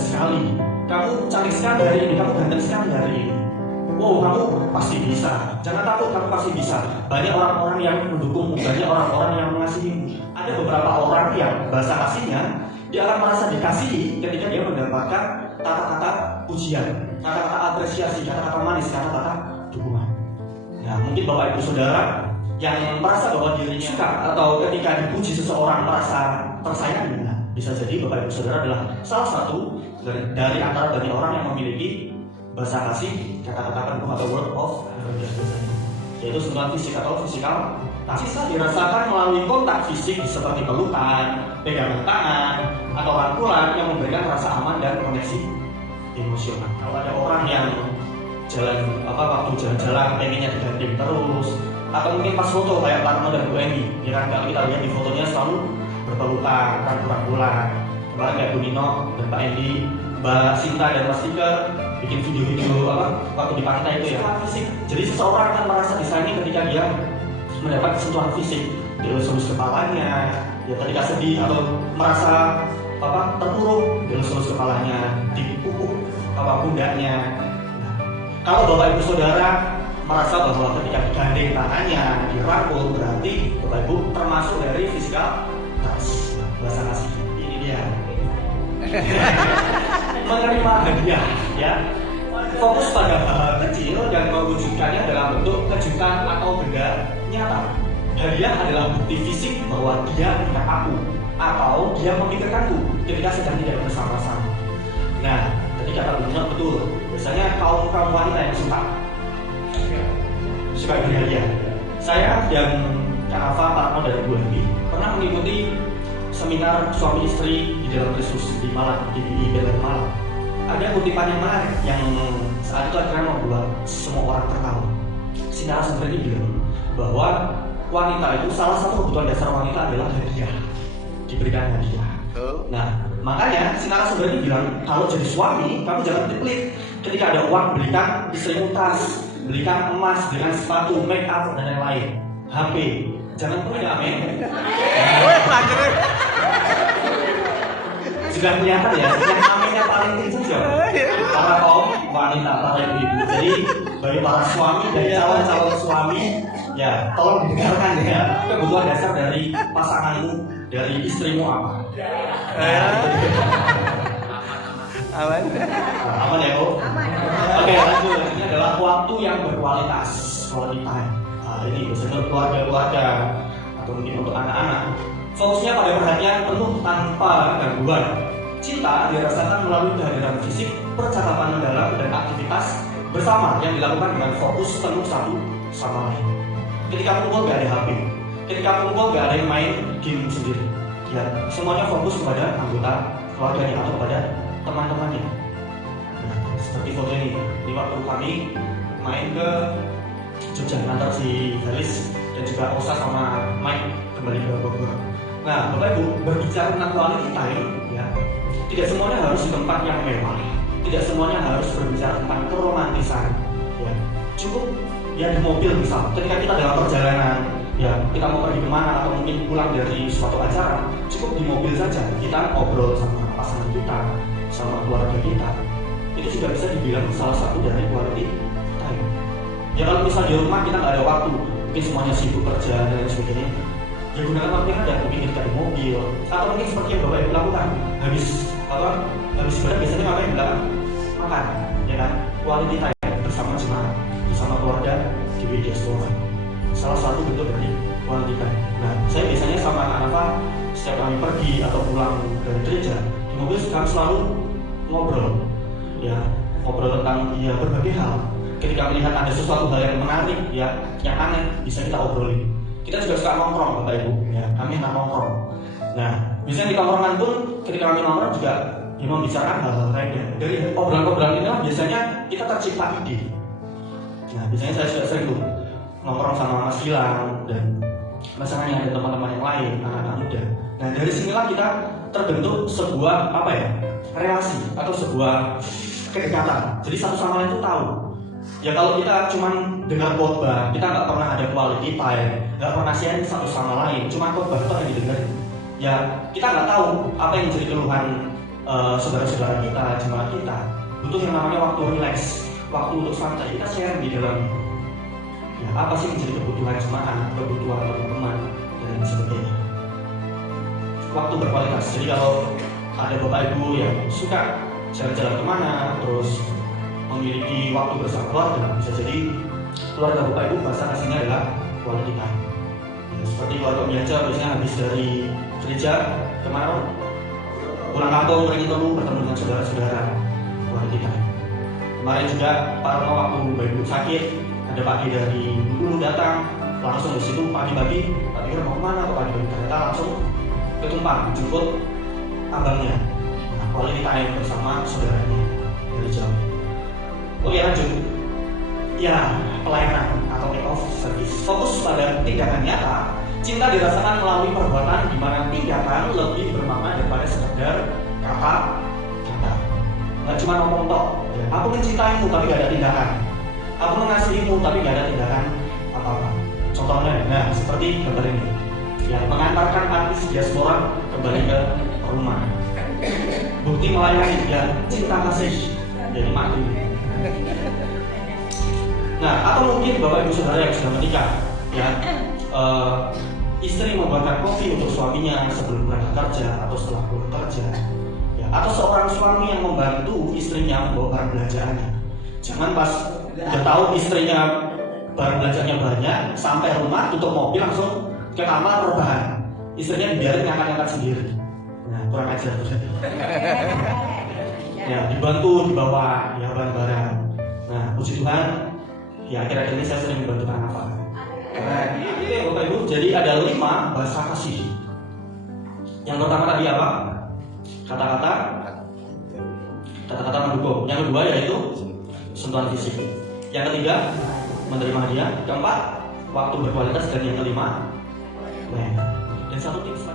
sekali, kamu cantik sekali hari ini, kamu ganteng sekali hari ini. Oh, kamu pasti bisa. Jangan takut, kamu pasti bisa. Banyak orang-orang yang mendukung, banyak orang-orang yang mengasihi. Ada beberapa orang yang bahasa kasihnya, dia akan merasa dikasihi ketika dia mendapatkan kata-kata pujian, kata-kata apresiasi, kata-kata manis, kata-kata dukungan. Nah, mungkin Bapak Ibu Saudara yang merasa bahwa dirinya suka atau ketika dipuji seseorang merasa tersayangi, nah, bisa jadi Bapak Ibu Saudara adalah salah satu dari antara banyak orang yang memiliki bahasa kasih, kata-kata atau word of affirmation, yaitu sentuhan fisik atau fisikal. Bisa dirasakan melalui kontak fisik seperti pelukan, pegangan tangan, atau rangkulan yang memberikan rasa aman dan koneksi emosional. Kalau ada orang yang waktu jalan-jalan pengennya digandeng terus, atau mungkin pas foto kayak Pak Arno dan Bu Eni, ya kan, kalau kita lihat di fotonya selalu berpelukan, rangkulan. Kemarin kayak Bu Nino dan Pak Endi, Mbak Sinta dan Mas Tika bikin video-video waktu di pantai itu ya, fisik. Jadi seseorang akan merasa disayangi ketika dia mendapat sentuhan fisik, dielus-elus kepalanya, ya ketika sedih atau merasa terpuruk, dielus-elus kepalanya, dipupuk pundaknya. Nah, kalau Bapak Ibu Saudara merasa bahwa ketika digandeng tangannya, dirangkul, berarti Bapak Ibu termasuk dari physical touch, bahasa kasih. Ini dia. Menerima hadiah, ya. Fokus pada hal kecil dan mewujudkannya dalam bentuk kejutan atau benda nyata. Hadiah adalah bukti fisik bahwa dia mengingat aku atau dia memikirkanku ketika sedang tidak bersama-sama. Nah, tadi kata Bunda betul. Biasanya kaum wanita yang suka beri hadiah. Saya dan Kak Ava, Pak Arno dari Bu Eni pernah mengikuti seminar suami istri di dalam Kristus di Malang, di BPI Malang. Ada kutipan yang menarik yang saat itu akhirnya membuat semua orang tertawa. Sinara Sumber ini bilang bahwa wanita itu salah satu kebutuhan dasar wanita adalah hadiah, diberikan hadiah. Nah, makanya Sinara Sumber ini bilang kalau jadi suami kamu jangan pelit. Ketika ada uang belikan istrimu tas, belikan emas dengan sepatu, make up dan lain-lain, HP. Jangan pelit, amin. Sudah kelihatan ya, yang aminnya paling tinggi saja para kaum wanita, para ibu. Jadi bagi para suami dan calon-calon suami, ya tolong dengarkan ya kebutuhan dasar dari pasanganmu, dari istrimu apa. Aman ya Bu? Oke, lanjut. Ini adalah waktu yang berkualitas, quality time. Ini biasanya untuk keluarga-keluarga atau mungkin untuk anak-anak. Fokusnya pada perhatian penuh tanpa gangguan. Cinta dirasakan melalui kehadiran fisik, percakapan mendalam, dan aktivitas bersama yang dilakukan dengan fokus penuh satu sama lain. Ketika kumpul gak ada HP, ketika kumpul gak ada yang main game sendiri. Ya, semuanya fokus kepada anggota keluarganya atau kepada teman-temannya. Nah, seperti foto ini waktu kami main ke Jogja antar si Felis dan juga Osa sama Mike kembali ke Bogor. Nah, Bapak Ibu berbicara tentang quality time, ya, tidak semuanya harus di tempat yang mewah, tidak semuanya harus berbicara tentang keromantisan, ya. Cukup ya di mobil misal, ketika kita dalam perjalanan, ya kita mau pergi kemana atau mungkin pulang dari suatu acara, cukup di mobil saja kita ngobrol sama pasangan kita, sama keluarga kita. Itu juga bisa dibilang salah satu dari quality time. Ya kalau misal di rumah kita nggak ada waktu, mungkin semuanya sibuk kerja dan lain sebagainya, ya gunakan waktu yang ada, mungkin kita di mobil atau mungkin seperti yang Bapak Ibu lakukan habis ibadah biasanya Bapak Ibu bilang makan, ya kan, quality time bersama jemaat, bersama keluarga di diaspora, salah satu bentuk dari quality time. Nah, saya biasanya sama anak-anak setiap kami pergi atau pulang dari gereja di mobil kami selalu ngobrol, ya ngobrol tentang ya berbagai hal. Ketika melihat ada sesuatu hal yang menarik, ya yang aneh, bisa kita obrolin. Kita juga suka nongkrong, Bapak Ibu, ya kami anak nongkrong. Nah, biasanya di tongkrongan pun ketika kami nongkrong juga ya, membicarakan hal-hal lainnya. Dari obrolan-obrolan ini biasanya kita tercipta ide. Nah, biasanya saya juga sering tuh nongkrong sama Mas Gilang dan pasangannya dan teman-teman yang lain, anak-anak muda. Nah, dari sinilah kita terbentuk sebuah relasi atau sebuah kedekatan. Jadi satu sama lain itu tahu. Ya kalau kita cuma dengar khotbah, kita nggak pernah ada quality time, nggak pernah sharing satu sama lain, cuma khotbah itu yang didengar. Ya kita nggak tahu apa yang menjadi keluhan saudara-saudara kita, jemaat kita butuh yang namanya waktu relax, waktu untuk santai. Kita share di dalam ya, apa sih menjadi kebutuhan jemaat, kebutuhan teman-teman dan sebagainya. Waktu berkualitas. Jadi kalau ada bapak ibu yang suka jalan-jalan kemana, terus memiliki waktu bersama keluarga, bisa jadi keluarga bapak ibu bahasa aslinya adalah quality time. Ya, seperti keluarga biasa biasanya habis dari gereja kemana, pulang kampung pergi dulu bertemu dengan saudara-saudara, quality time. Kemarin juga Parno waktu bapak ibu sakit, ada pagi dari dulu datang, langsung di situ pagi-pagi, tak pikir mau kemana, kok pagi-pagi ternyata langsung ke Tumpang jemput abangnya. Nah, quality time bersama saudaranya dari jauh. Oke, lanjut. Ya, pelayanan atau take off service. Fokus pada tindakan nyata. Cinta dirasakan melalui perbuatan di mana tindakan lebih bermakna daripada sekedar kata-kata. Nggak cuma ngomong tok. Ya, aku mencintaimu tapi gak ada tindakan. Aku mengasihimu tapi gak ada tindakan apa-apa. Contohnya, nah seperti gambar ini. Ya, mengantarkan artis diaspora kembali ke rumah. Bukti melayani ya, cinta kasih. Jadi mati. Nah, atau mungkin bapak ibu saudara yang sudah menikah, ya, istri membuatkan kopi untuk suaminya sebelum berangkat kerja atau setelah pulang kerja, ya, atau seorang suami yang membantu istrinya membawa barang belanjaannya. Jangan pas udah tahu istrinya barang belanjaannya banyak, sampai rumah tutup mobil langsung ke kamar rebahan, istrinya dibiarin ngangkat-ngangkat sendiri. Nah, kurang ajar. Ya, dibantu dibawa ya barang-barang. Nah, puji Tuhan. Ya, akhir-akhir ini saya sering membantu apa? Oke, Bapak Ibu. Jadi ada 5 bahasa kasih. Yang pertama tadi apa? Kata-kata mendukung. Yang kedua yaitu sentuhan fisik. Yang ketiga menerima hadiah. Keempat waktu berkualitas, dan yang kelima dan satu tips.